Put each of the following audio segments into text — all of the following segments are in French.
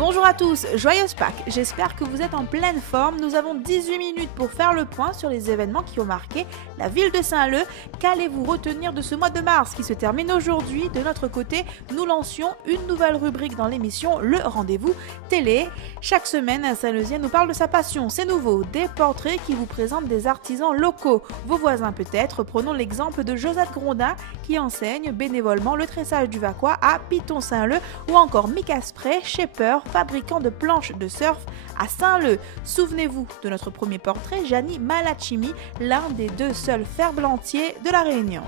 Bonjour à tous, joyeuse Pâques, j'espère que vous êtes en pleine forme. Nous avons 18 minutes pour faire le point sur les événements qui ont marqué la ville de Saint-Leu. Qu'allez-vous retenir de ce mois de mars qui se termine aujourd'hui? De notre côté, nous lancions une nouvelle rubrique dans l'émission Le Rendez-vous Télé. Chaque semaine, un Saint-Leusien nous parle de sa passion, c'est nouveau, des portraits qui vous présentent des artisans locaux, vos voisins peut-être. Prenons l'exemple de Josette Grondin qui enseigne bénévolement le tressage du Vacois à Piton-Saint-Leu ou encore Mika Spray, shaper, fabricant de planches de surf à Saint-Leu. Souvenez-vous de notre premier portrait, Gianni Malachimi, l'un des deux seuls ferblantiers de la Réunion.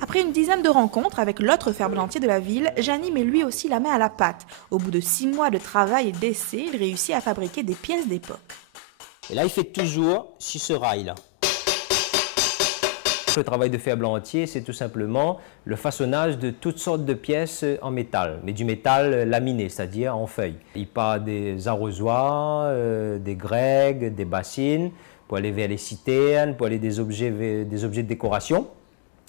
Après une dizaine de rencontres avec l'autre ferblantier de la ville, Gianni met lui aussi la main à la pâte. Au bout de 6 mois de travail et d'essai, il réussit à fabriquer des pièces d'époque. Et là, il fait toujours sur ce rail-là. Le travail de ferblantier, c'est tout simplement le façonnage de toutes sortes de pièces en métal, mais du métal laminé, c'est-à-dire en feuilles. Il part des arrosoirs, des grègues, des bassines, pour aller vers les citernes, pour aller des objets de décoration,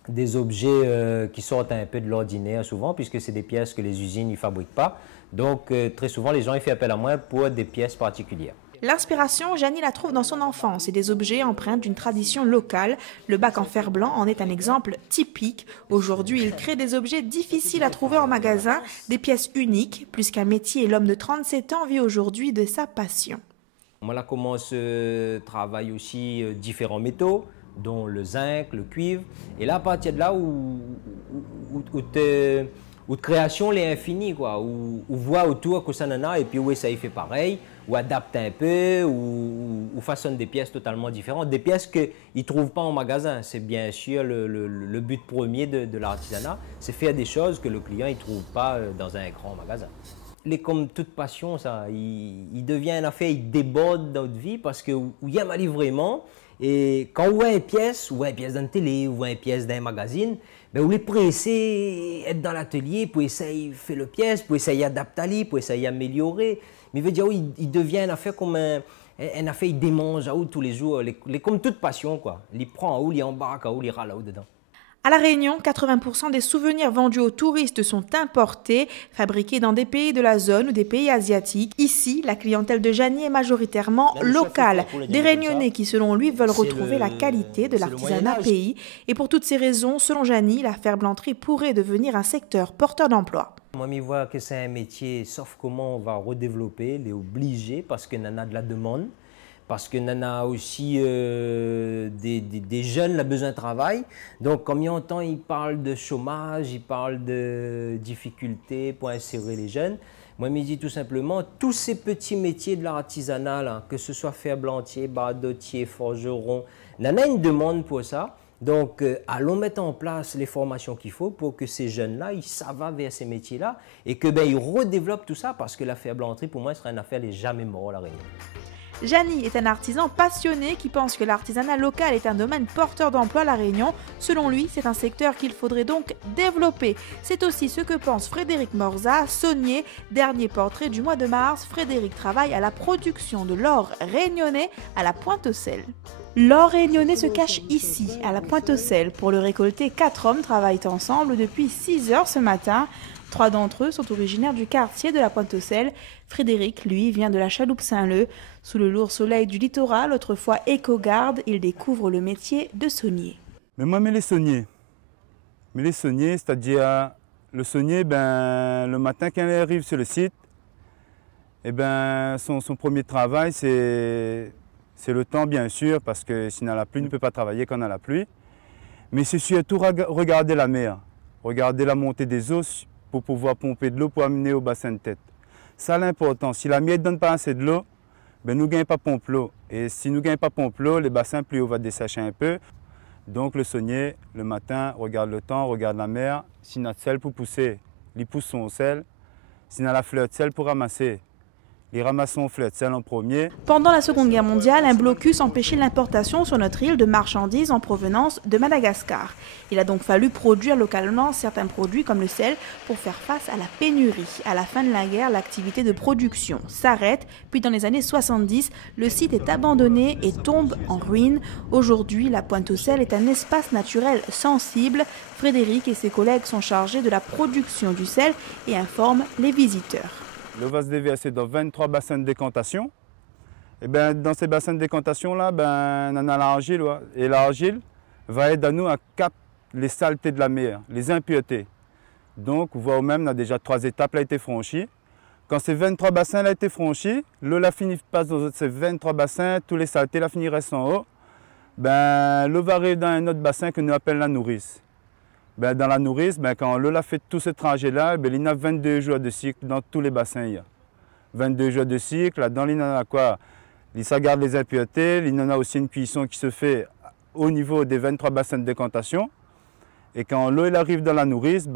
des objets qui sortent un peu de l'ordinaire souvent, puisque c'est des pièces que les usines ne fabriquent pas. Donc très souvent, les gens ils font appel à moi pour des pièces particulières. L'inspiration, Gianni la trouve dans son enfance et des objets empreints d'une tradition locale. Le bac en fer blanc en est un exemple typique. Aujourd'hui, il crée des objets difficiles à trouver en magasin, des pièces uniques. Plus qu'un métier, l'homme de 37 ans vit aujourd'hui de sa passion. Moi, là, commence travaille aussi différents métaux, dont le zinc, le cuivre. Et là, à partir de là où de création est infinie, quoi, où voit autour que ça en a, et puis oui, ça y fait pareil, ou adapte un peu, ou façonne des pièces totalement différentes, des pièces qu'ils ne trouvent pas en magasin. C'est bien sûr le but premier de l'artisanat, c'est faire des choses que le client ne trouve pas dans un grand magasin. Comme toute passion, ça, il devient une affaire, il déborde dans notre vie parce qu'il y a mal vraiment. Et quand on voit une pièce d'une télé, ou une pièce d'un magazine, ben vous les pressez être dans l'atelier pour essayer de faire la pièce, pour essayer d'adapter, pour essayer d'améliorer. Mais il veut dire, oui, il devient une affaire comme une affaire, il démange tous les jours, comme toute passion, quoi. Il prend en haut, il embarque en haut, il râle en haut dedans. À La Réunion, 80% des souvenirs vendus aux touristes sont importés, fabriqués dans des pays de la zone ou des pays asiatiques. Ici, la clientèle de Gianni est majoritairement locale. Des Réunionnais qui, selon lui, veulent retrouver la qualité de l'artisanat pays. Et pour toutes ces raisons, selon Gianni, la ferblanterie pourrait devenir un secteur porteur d'emploi. Moi, je vois que c'est un métier, sauf comment on va redévelopper, les obliger, parce qu'il y en a de la demande. Parce que Nana aussi des jeunes ont besoin de travail. Donc, comme il entend, il parle de chômage, il parle de difficultés pour insérer les jeunes. Moi, je me dis tout simplement, tous ces petits métiers de l'artisanat, que ce soit ferblantier, bardotier, forgeron, Nana a une demande pour ça. Donc, allons mettre en place les formations qu'il faut pour que ces jeunes-là, ils savent vers ces métiers-là et que ils redéveloppent tout ça parce que la ferblanterie, pour moi, sera une affaire, elle n'est jamais morte à La Réunion. Gianni est un artisan passionné qui pense que l'artisanat local est un domaine porteur d'emploi à La Réunion. Selon lui, c'est un secteur qu'il faudrait donc développer. C'est aussi ce que pense Frédéric Morza, saunier. Dernier portrait du mois de mars, Frédéric travaille à la production de l'or réunionnais à la Pointe-aux-Sel. L'or réunionnais se cache ici, à la Pointe-aux-Sel. Pour le récolter, 4 hommes travaillent ensemble depuis 6 heures ce matin. 3 d'entre eux sont originaires du quartier de la Pointe-aux-Sel. Frédéric, lui, vient de la chaloupe Saint-Leu. Sous le lourd soleil du littoral, autrefois éco-garde, il découvre le métier de saunier. Mais moi, les sauniers. Mais les sauniers, c'est-à-dire le saunier, le matin quand il arrive sur le site, son premier travail, c'est le temps, bien sûr, parce que s'il n'y a la pluie, il ne peut pas travailler quand il y a la pluie. Mais c'est surtout regarder la mer, regarder la montée des eaux, pour pouvoir pomper de l'eau pour amener au bassin de tête. Ça l'important. Si la miette ne donne pas assez de l'eau, nous ne gagnons pas pompe l'eau. Et si nous ne gagnons pas pompe l'eau, les bassins plus hauts vont dessécher un peu. Donc le saunier, le matin, regarde le temps, regarde la mer. S'il a de sel pour pousser, il pousse son sel. S'il a la fleur de sel pour ramasser, ils ramassent son flux de sel en premier. Pendant la Seconde Guerre mondiale, un blocus empêchait l'importation sur notre île de marchandises en provenance de Madagascar. Il a donc fallu produire localement certains produits comme le sel pour faire face à la pénurie. À la fin de la guerre, l'activité de production s'arrête, puis dans les années 70, le site est abandonné et tombe en ruine. Aujourd'hui, la Pointe au Sel est un espace naturel sensible. Frédéric et ses collègues sont chargés de la production du sel et informent les visiteurs. L'eau va se déverser dans 23 bassins de décantation. Et dans ces bassins de décantation-là, on en a l'argile. Ouais. Et l'argile va aider à nous à capter les saletés de la mer, les impuretés. Donc, vous voyez même, on a déjà 3 étapes qui ont été franchies. Quand ces 23 bassins ont été franchis, l'eau passe dans ces 23 bassins, tous les saletés la finissent restent en haut. L'eau va arriver dans un autre bassin que nous appelons la nourrice. Dans la nourrice, quand l'eau a fait tout ce trajet-là, il y a 22 jours de cycle dans tous les bassins. Il y a 22 jours de cycle, là-dedans, il y en a quoi? Ça garde les impuretés, il y en a aussi une cuisson qui se fait au niveau des 23 bassins de décantation. Et quand l'eau arrive dans la nourrice, l'eau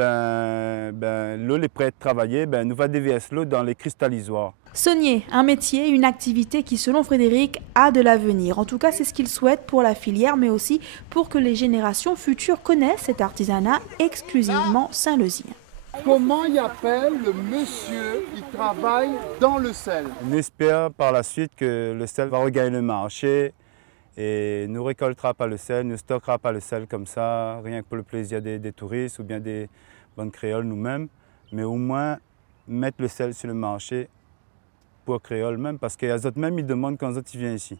est prête à travailler, nous va déverser l'eau dans les cristallisoires. Saunier, un métier, une activité qui, selon Frédéric, a de l'avenir. En tout cas, c'est ce qu'il souhaite pour la filière, mais aussi pour que les générations futures connaissent cet artisanat exclusivement saint-leusien. Comment il appelle le monsieur qui travaille dans le sel? On espère par la suite que le sel va regagner le marché et ne récoltera pas le sel, ne stockera pas le sel comme ça, rien que pour le plaisir des touristes ou bien des banques créoles nous-mêmes, mais au moins mettre le sel sur le marché pour créole même, parce qu'il y a d'autres même, ils demandent quand ils viennent ici.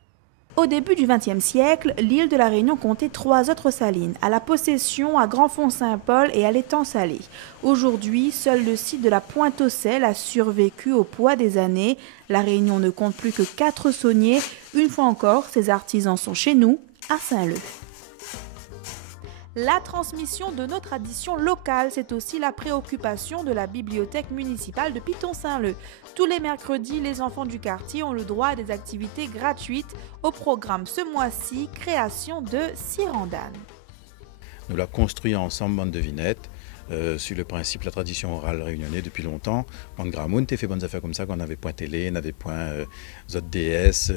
Au début du XXe siècle, l'île de la Réunion comptait 3 autres salines, à la Possession, à Grand-Fond-Saint-Paul et à l'étang salé. Aujourd'hui, seul le site de la Pointe au Sel a survécu au poids des années. La Réunion ne compte plus que 4 sauniers. Une fois encore, ces artisans sont chez nous, à Saint-Leu. La transmission de nos traditions locales, c'est aussi la préoccupation de la bibliothèque municipale de Piton-Saint-Leu. Tous les mercredis, les enfants du quartier ont le droit à des activités gratuites. Au programme ce mois-ci, création de Sirandane. Nous la construisons ensemble, bande devinette, sur le principe de la tradition orale réunionnaise depuis longtemps. Bande Gramoun, tu fait bonnes affaires comme ça, quand on n'avait point télé, on n'avait point DS,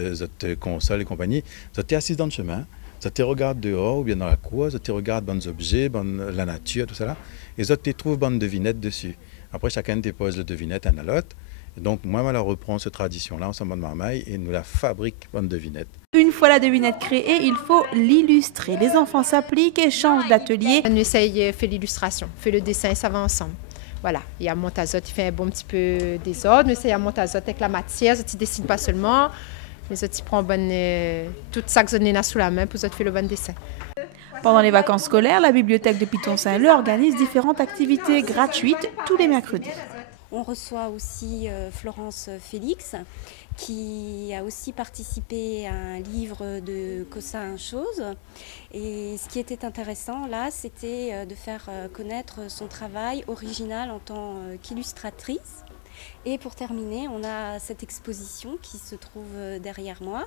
console et compagnie. Tu es assis dans le chemin. Ça te regarde dehors ou bien dans la cour, ça te regarde bons objets, la nature, tout ça là, et ça te trouve bonne devinette dessus. Après, chacun dépose le devinette un à l'autre. Donc, moi, je reprends cette tradition-là ensemble de marmaille et nous la fabrique bonne devinette. Une fois la devinette créée, il faut l'illustrer. Les enfants s'appliquent et changent d'atelier. On essaye, fait l'illustration, fait le dessin, ça va ensemble. Voilà, il y a Montazote, il fait un bon petit peu désordre, mais c'est il y a Montazote avec la matière, ça ne dessine pas seulement. Les autres, ils prennent toute ça que sous la main pour faire le bon dessin. Pendant les vacances scolaires, la bibliothèque de Piton-Saint-Leu organise différentes activités gratuites tous les mercredis. On reçoit aussi Florence Félix, qui a aussi participé à un livre de Cossin Chose. Et ce qui était intéressant là, c'était de faire connaître son travail original en tant qu'illustratrice. Et pour terminer, on a cette exposition qui se trouve derrière moi.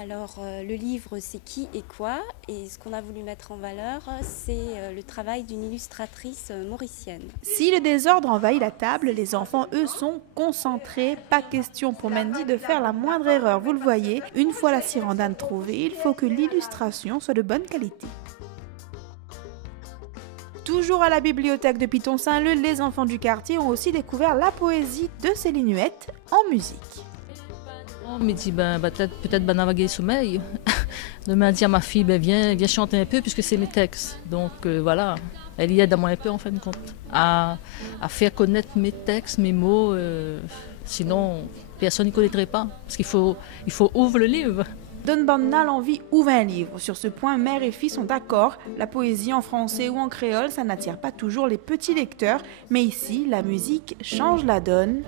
Alors, le livre, c'est Qui et quoi? Et ce qu'on a voulu mettre en valeur, c'est le travail d'une illustratrice mauricienne. Si le désordre envahit la table, les enfants, eux, sont concentrés. Pas question pour Mandy de faire la moindre erreur. Vous le voyez, une fois la Sirandane trouvée, il faut que l'illustration soit de bonne qualité. Toujours à la bibliothèque de Piton-Saint-Leu, les enfants du quartier ont aussi découvert la poésie de Céline Huette en musique. On me dit, peut-être navaguer sommeil. Demain, dire à ma fille, viens chanter un peu puisque c'est mes textes. Donc voilà, elle y aide à moi un peu en fin de compte, à faire connaître mes textes, mes mots. Sinon, personne ne connaîtrait pas. Parce qu'il faut ouvrir le livre. Don Banna l'envie ouvre un livre. Sur ce point, mère et fille sont d'accord. La poésie en français ou en créole, ça n'attire pas toujours les petits lecteurs. Mais ici, la musique change la donne.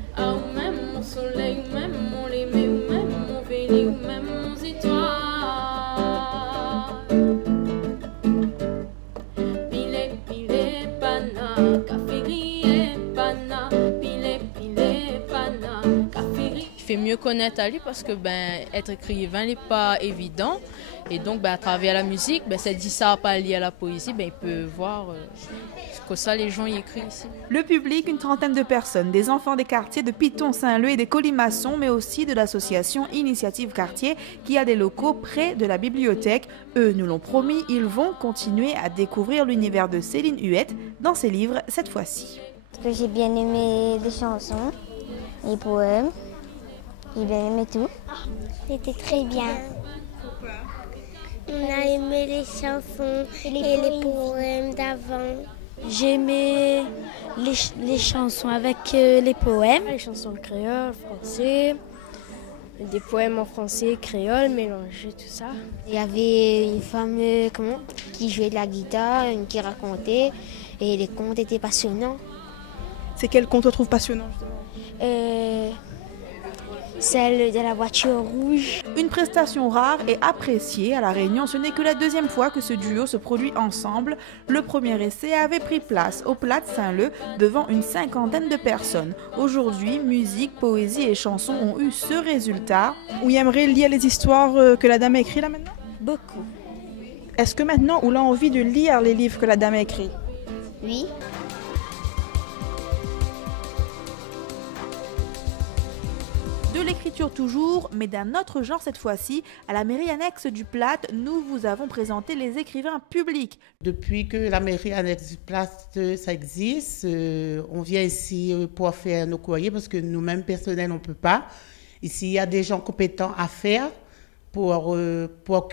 Même mon soleil, même mon lémé, ou même mon véli, ou même mon étoile. Pile, pile, pana, café grillé, pana, pile, pile, pana, café grillé. Fait mieux connaître à lui parce que être écrivain n'est pas évident et donc à travers la musique, c'est dit ça pas lié à la poésie, il peut voir que ça, les gens y écrivent ici. Le public, une trentaine de personnes, des enfants des quartiers de Piton-Saint-Leu et des Colimaçons, mais aussi de l'association Initiative Quartier qui a des locaux près de la bibliothèque. Eux nous l'ont promis, ils vont continuer à découvrir l'univers de Céline Huette dans ses livres cette fois-ci. J'ai bien aimé les chansons, les poèmes, j'ai bien aimé tout. C'était très bien. On a aimé les chansons et les poèmes d'avant. J'ai aimé les chansons avec les poèmes. Les chansons créoles, français, des poèmes en français, créole, mélangés, tout ça. Il y avait une femme qui jouait de la guitare, une qui racontait, et les contes étaient passionnants. C'est quel conte on trouve passionnant justement Celle de la voiture rouge. Une prestation rare et appréciée à La Réunion. Ce n'est que la deuxième fois que ce duo se produit ensemble. Le premier essai avait pris place au Plat de Saint-Leu devant une cinquantaine de personnes. Aujourd'hui, musique, poésie et chansons ont eu ce résultat. Vous aimeriez lire les histoires que la dame a écrites là maintenant? Beaucoup. Est-ce que maintenant vous avez envie de lire les livres que la dame a écrits? Oui. De l'écriture toujours, mais d'un autre genre cette fois-ci. À la mairie annexe du Plat, nous vous avons présenté les écrivains publics. Depuis que la mairie annexe du Plat, ça existe, on vient ici pour faire nos courriers parce que nous-mêmes, personnels, on ne peut pas. Ici, il y a des gens compétents à faire pour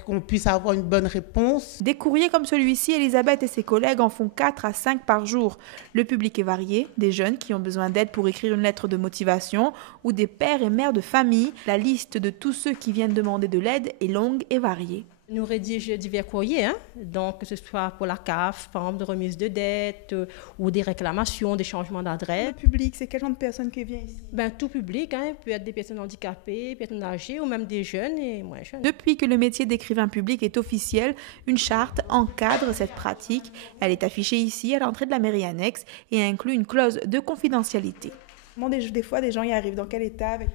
qu'on puisse avoir une bonne réponse. Des courriers comme celui-ci, Elisabeth et ses collègues en font 4 à 5 par jour. Le public est varié, des jeunes qui ont besoin d'aide pour écrire une lettre de motivation ou des pères et mères de famille. La liste de tous ceux qui viennent demander de l'aide est longue et variée. Nous rédigeons divers courriers, donc que ce soit pour la CAF, par exemple de remise de dettes ou des réclamations, des changements d'adresse. Le public, c'est quel genre de personnes qui viennent ici? Tout public, peut être des personnes handicapées, personnes âgées ou même des jeunes et moins jeunes. Depuis que le métier d'écrivain public est officiel, une charte encadre cette pratique. Elle est affichée ici à l'entrée de la mairie annexe et inclut une clause de confidentialité. Des fois, des gens y arrivent dans quel état avec...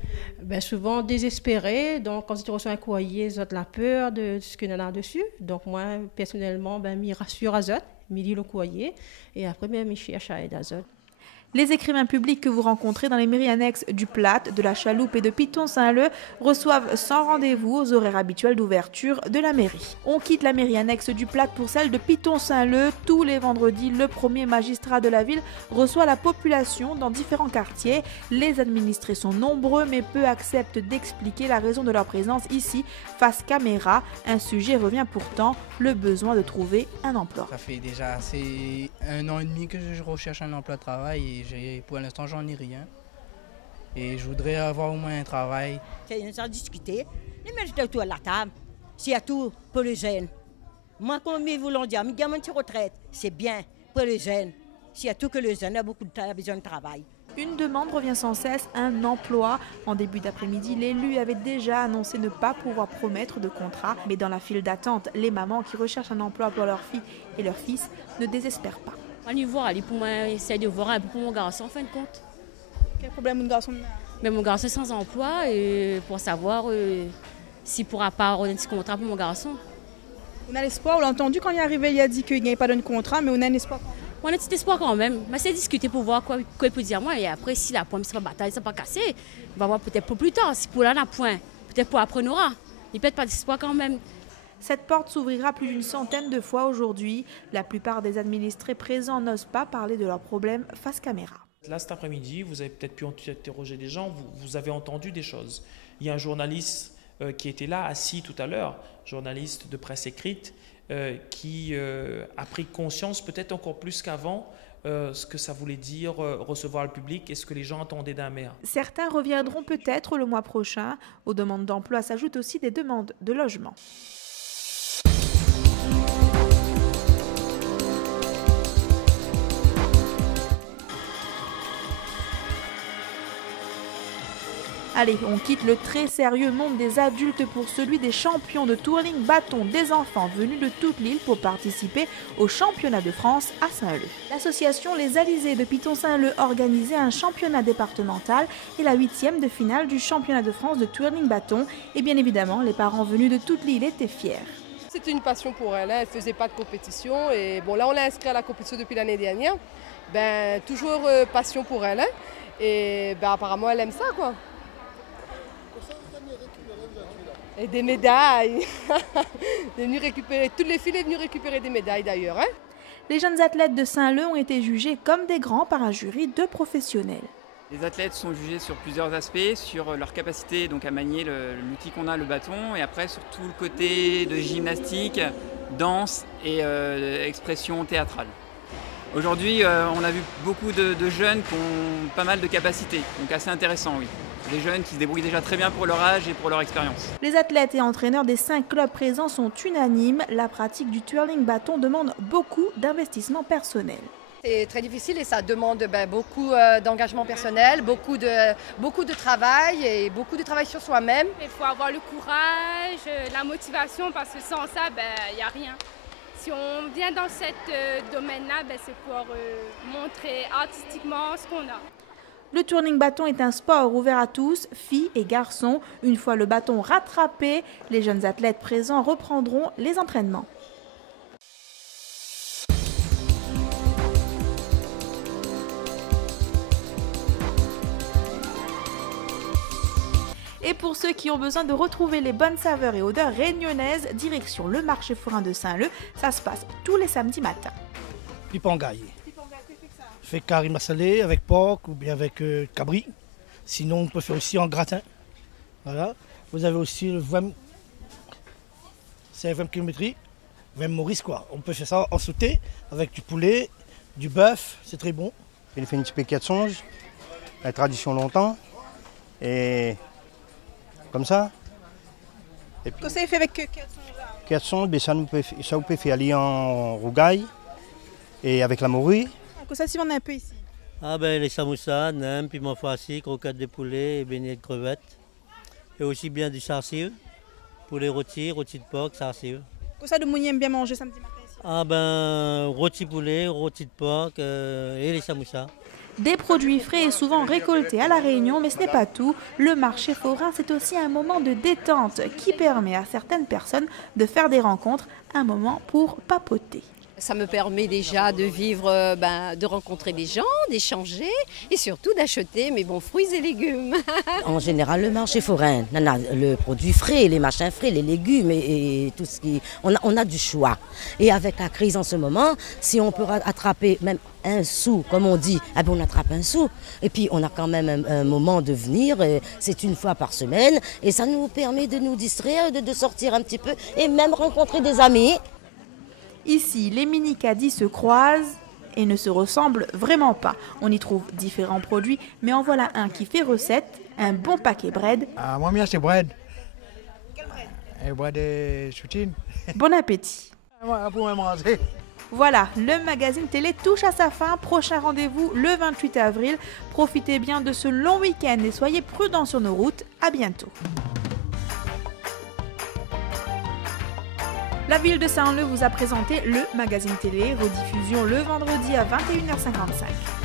Souvent désespérés. Donc, quand ils reçoivent un courrier, ils ont de la peur de ce qu'il y en a dessus. Donc, moi, personnellement, je rassure à eux, je lis le courrier et après, je cherche à aider à eux. Les écrivains publics que vous rencontrez dans les mairies annexes du Plat, de la Chaloupe et de Piton-Saint-Leu reçoivent sans rendez-vous aux horaires habituels d'ouverture de la mairie. On quitte la mairie annexe du Plat pour celle de Piton-Saint-Leu. Tous les vendredis, le premier magistrat de la ville reçoit la population dans différents quartiers. Les administrés sont nombreux, mais peu acceptent d'expliquer la raison de leur présence ici, face caméra. Un sujet revient pourtant, le besoin de trouver un emploi. Ça fait déjà 1 an et demi que je recherche un emploi de travail et pour l'instant j'en ai rien. Et je voudrais avoir au moins un travail. C'est à discuter. Les médecins autour de la table, c'est à tout pour les jeunes. Moi, comme ils voulons dire, mes gamins de retraite, c'est bien pour les jeunes. C'est à tout que les jeunes ont beaucoup de temps, besoin de travail. Une demande revient sans cesse, un emploi. En début d'après-midi, l'élu avait déjà annoncé ne pas pouvoir promettre de contrat. Mais dans la file d'attente, les mamans qui recherchent un emploi pour leur fille et leur fils ne désespèrent pas. On y voit, pour moi, essayer de voir un peu pour mon garçon en fin de compte. Quel problème mon garçon? Mon garçon est sans emploi et pour savoir s'il ne pourra pas avoir un petit contrat pour mon garçon. On a l'espoir, on l'a entendu quand il est arrivé, il a dit qu'il n'y avait pas de contrat, mais on a un espoir. On a un petit espoir quand même. Mais c'est discuter pour voir quoi il peut dire moi. Et après, si la pointe, c'est pas bataille, c'est pas cassé, on va voir peut-être pour plus tard. Si pour là, on a point, peut-être pour après, on aura. Il peut être pas d'espoir quand même. Cette porte s'ouvrira plus d'une centaine de fois aujourd'hui. La plupart des administrés présents n'osent pas parler de leurs problèmes face caméra. Là, cet après-midi, vous avez peut-être pu interroger des gens, vous avez entendu des choses. Il y a un journaliste qui était là, assis tout à l'heure, journaliste de presse écrite, qui a pris conscience, peut-être encore plus qu'avant, ce que ça voulait dire recevoir le public et ce que les gens attendaient d'un maire. Certains reviendront peut-être le mois prochain. Aux demandes d'emploi s'ajoutent aussi des demandes de logement. Allez, on quitte le très sérieux monde des adultes pour celui des champions de twirling bâton, des enfants venus de toute l'île pour participer au championnat de France à Saint-Leu. L'association Les Alizés de Piton-Saint-Leu organisait un championnat départemental et la 8e de finale du championnat de France de twirling bâton. Et bien évidemment, les parents venus de toute l'île étaient fiers. C'était une passion pour elle, elle ne faisait pas de compétition. Et bon, là, on l'a inscrite à la compétition depuis l'année dernière. Ben, toujours passion pour elle. Et ben, apparemment, elle aime ça, quoi. Et des médailles. Elle est venue récupérer, toutes les filles sont venues récupérer des médailles d'ailleurs. Les jeunes athlètes de Saint-Leu ont été jugés comme des grands par un jury de professionnels. Les athlètes sont jugés sur plusieurs aspects, sur leur capacité donc, à manier l'outil qu'on a, le bâton, et après sur tout le côté de gymnastique, danse et expression théâtrale. Aujourd'hui, on a vu beaucoup de jeunes qui ont pas mal de capacités, donc assez intéressant, oui. Des jeunes qui se débrouillent déjà très bien pour leur âge et pour leur expérience. Les athlètes et entraîneurs des 5 clubs présents sont unanimes. La pratique du twirling bâton demande beaucoup d'investissement personnel. C'est très difficile et ça demande beaucoup d'engagement personnel, beaucoup de travail et beaucoup de travail sur soi-même. Il faut avoir le courage, la motivation parce que sans ça, il n'y a rien. Si on vient dans ce domaine-là, c'est pour montrer artistiquement ce qu'on a. Le twirling bâton est un sport ouvert à tous, filles et garçons. Une fois le bâton rattrapé, les jeunes athlètes présents reprendront les entraînements. Et pour ceux qui ont besoin de retrouver les bonnes saveurs et odeurs réunionnaises, direction le marché forain de Saint-Leu. Ça se passe tous les samedis matins. Pipangaille. Je fais carré massalé avec porc ou bien avec cabri. Sinon, on peut faire aussi en gratin. Voilà. Vous avez aussi le vem. C'est 20 km. Vem Maurice, quoi. On peut faire ça en sauté avec du poulet, du bœuf. C'est très bon. Il fait une petite piquette de songe. La tradition longtemps. Et comme ça. Et puis, qu'est-ce que ça fait avec piquette de songe, ça vous peut faire aller en rougaille et avec la morue. Ça, si on a un peu ici. Ah ben les samoussas, nem, piment farci, croquettes de poulet et beignets de crevettes. Et aussi bien du sarsiv, poulet rôti de porc, sarsiv. Qu'est-ce que Mouni aime bien manger samedi matin ici? Ah ben rôti poulet, rôti de porc et les samoussas. Des produits frais et souvent récoltés à La Réunion, mais ce n'est pas tout. Le marché forain, c'est aussi un moment de détente qui permet à certaines personnes de faire des rencontres, un moment pour papoter. Ça me permet déjà de vivre, de rencontrer des gens, d'échanger et surtout d'acheter mes bons fruits et légumes. En général, le marché forain, on a le produit frais, les machins frais, les légumes et tout ce qui... On a du choix. Et avec la crise en ce moment, si on peut attraper même un sou, comme on dit, on attrape un sou. Et puis on a quand même un moment de venir, c'est une fois par semaine. Et ça nous permet de nous distraire, de sortir un petit peu et même rencontrer des amis. Ici, les mini-caddies se croisent et ne se ressemblent vraiment pas. On y trouve différents produits, mais en voilà un qui fait recette, un bon paquet bread. Ah, moi, c'est bread. Quel bread? Bread de soutine. Bon appétit. Pour manger. Voilà, le magazine télé touche à sa fin. Prochain rendez-vous le 28 avril. Profitez bien de ce long week-end et soyez prudents sur nos routes. À bientôt. La ville de Saint-Leu vous a présenté le magazine télé, rediffusion le vendredi à 21h55.